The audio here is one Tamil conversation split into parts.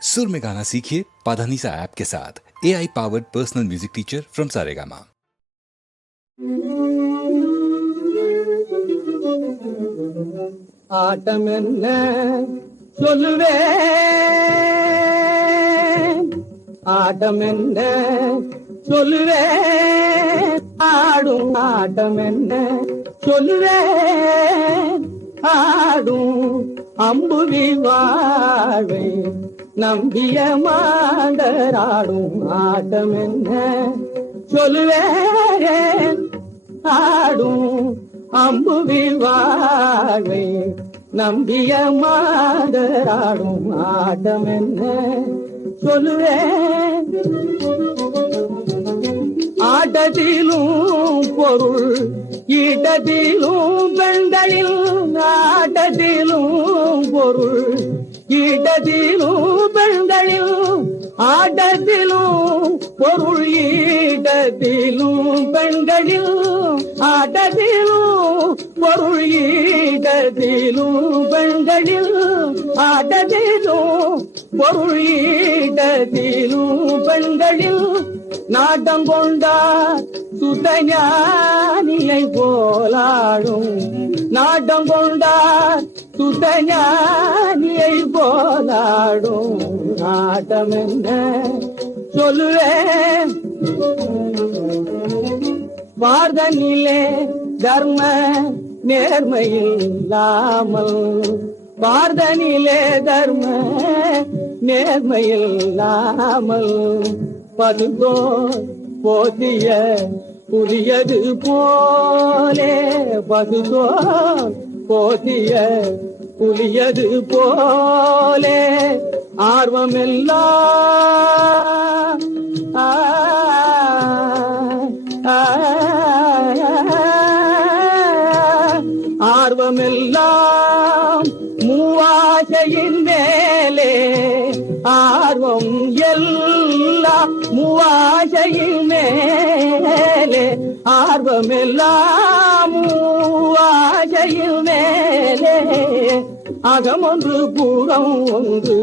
सुर में गाना सीखिए पाधानीसा ऐप के साथ। AI powered personal music teacher from Saregama. ஆட்டம் என்ன சொல்லுவேன், ஆட்டம் என்ன சொல்லுவேன், ஆடும் ஆட்டம் என்ன சொல்லுவேன், ஆடும் அம்புவி வாழ்வை நம்பிய மாண்டராடும் ஆட்டம் என்ன சொல்லுவேன், ஆடும் அம்புவி வாழ்வை நம்பிய மாதராடும் ஆட்டம் என்ன சொல்லுவேன். ஆட்டத்திலும் பொருள் ஈட்டத்திலும் பெண்களில், ஆட்டத்திலும் பொருள் ஈட்டத்திலும் பெண்களில், ஆட்டத்திலும் பொருள் ஈட்டத்திலும் பெண்களில், ஆட்டத்திலும் பொருள் ஈட்டத்திலும் பெண்களில், ஆட்டத்திலும் பொருள் ஈட்டத்திலும் பெண்களில், நாட்டம் கொண்டார் சுத்தஞானியை போலாடும், நாட்டம் கொண்டார் சுத்தஞானியை போலாடும் நாட்டம் என்ன சொல்லுவேன். வார்தனிலே தர்ம நேர்மையில்லாமல், வார்தனிலே தர்ம நேர்மையில்லாமல், பதுதோ போதிய புரியது போலே, பதுதோ போதிய புலியது போலே, ஆர்வமெல்லாம் ஆர்வமெல்லாம் மூவாசையின் மேலே, ஆர்வம் எல்லாம் மூவாசையின் மேலே, ஆர்வமெல்லாம் மூவாசையின் மேலே, அகம் ஒன்று பூரம் ஒன்று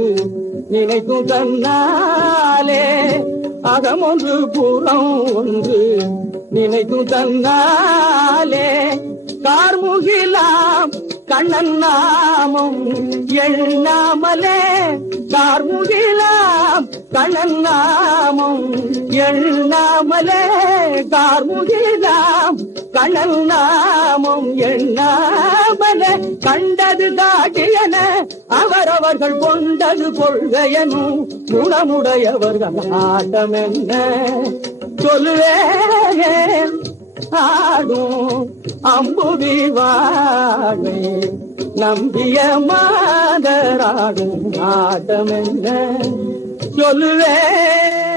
நினைக்கும் தன்னாலே, அகம் ஒன்று பூரம் ஒன்று நினைக்கும் தன்னாலே, கார்முகிலாம் கண்ணன் நாமம் எண்ணாமலே, கார்முகிலாம் கண்ணன் நாமம் எண்ணாமலே, கார்முகிலாம் கண்ணன் நாமம் எண்ணாமலே, கண்டது காட்டியன அவரவர்கள் கொண்டது கொள்கையனும் குணமுடையவர்கள் ஆட்டம் என்ன சொல்லுவேன், ஆடும் அம்புவி வாழ்வை நம்பிய மாதராடும் ஆட்டம் என்ன சொல்லுவேன்.